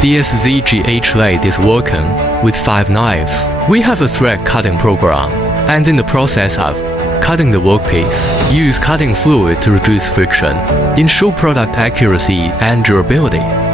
The SZGH lathe is working with 5 knives. We have a thread cutting program, and in the process of cutting the workpiece, use cutting fluid to reduce friction, ensure product accuracy and durability.